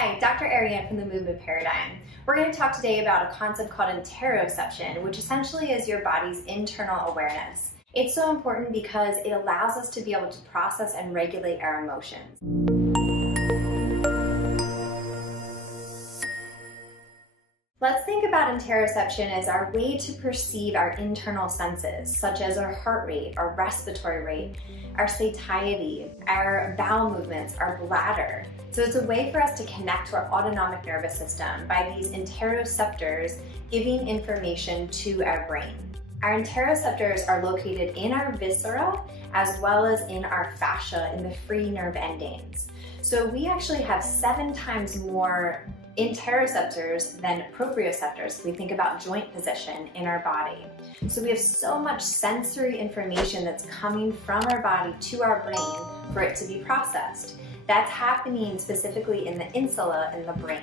Hi, Dr. Ariane from the Movement Paradigm. We're going to talk today about a concept called Interoception, which essentially is your body's internal awareness. It's so important because it allows us to be able to process and regulate our emotions. Let's think about interoception as our way to perceive our internal senses, such as our heart rate, our respiratory rate, our satiety, our bowel movements, our bladder. So it's a way for us to connect to our autonomic nervous system by these interoceptors giving information to our brain. Our interoceptors are located in our viscera as well as in our fascia in the free nerve endings. So we actually have 7 times more interoceptors than proprioceptors if we think about joint position in our body. So we have so much sensory information that's coming from our body to our brain for it to be processed. That's happening specifically in the insula in the brain.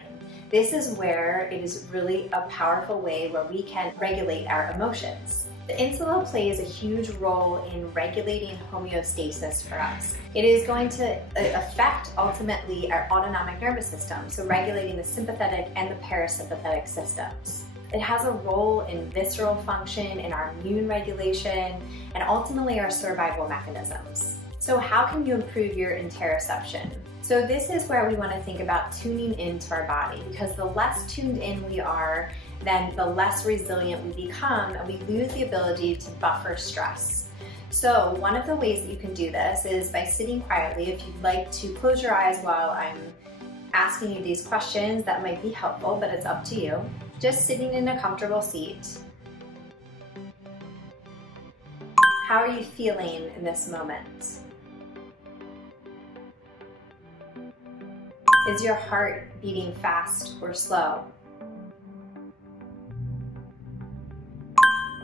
This is where it is really a powerful way where we can regulate our emotions. The insula plays a huge role in regulating homeostasis for us. It is going to affect ultimately our autonomic nervous system, so regulating the sympathetic and the parasympathetic systems. It has a role in visceral function, in our immune regulation, and ultimately our survival mechanisms. So how can you improve your interoception? So this is where we want to think about tuning into our body, because the less tuned in we are, then the less resilient we become and we lose the ability to buffer stress. So one of the ways that you can do this is by sitting quietly. If you'd like to close your eyes while I'm asking you these questions, that might be helpful, but it's up to you. Just sitting in a comfortable seat. How are you feeling in this moment? Is your heart beating fast or slow?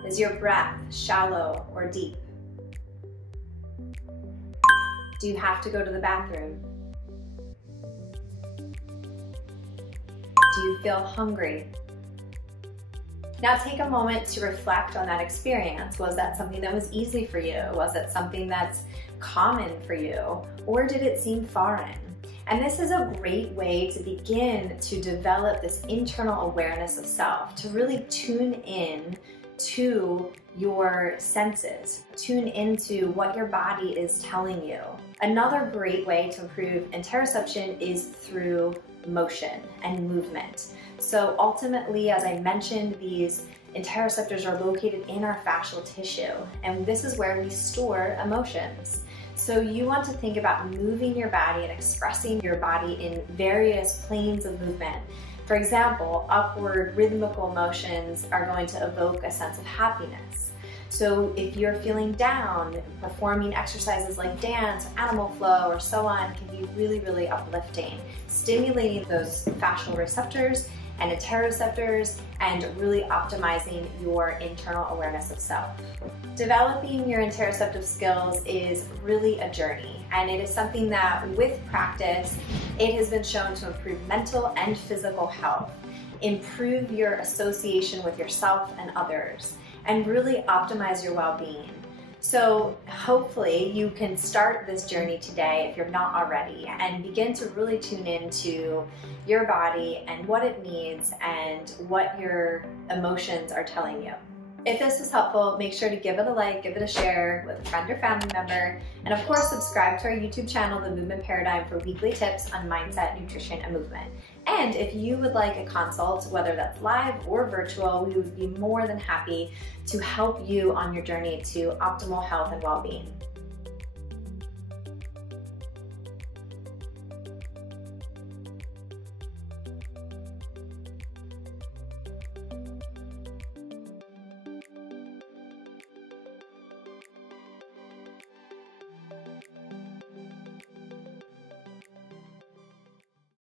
Is your breath shallow or deep? Do you have to go to the bathroom? Do you feel hungry? Now take a moment to reflect on that experience. Was that something that was easy for you? Was it something that's common for you? Or did it seem foreign? And this is a great way to begin to develop this internal awareness of self, to really tune in to your senses, tune into what your body is telling you. Another great way to improve interoception is through motion and movement. So ultimately, as I mentioned, these interoceptors are located in our fascial tissue, and this is where we store emotions. So you want to think about moving your body and expressing your body in various planes of movement. For example, upward rhythmical motions are going to evoke a sense of happiness. So if you're feeling down, performing exercises like dance, animal flow, or so on can be really, really uplifting, stimulating those fascial receptors and interoceptors and really optimizing your internal awareness of self. Developing your interoceptive skills is really a journey, and it is something that with practice, it has been shown to improve mental and physical health, improve your association with yourself and others, and really optimize your well-being. So hopefully you can start this journey today if you're not already, and begin to really tune into your body and what it needs and what your emotions are telling you. If this was helpful, make sure to give it a like, give it a share with a friend or family member, and of course subscribe to our YouTube channel, The Movement Paradigm, for weekly tips on mindset, nutrition, and movement. And if you would like a consult, whether that's live or virtual, we would be more than happy to help you on your journey to optimal health and well-being.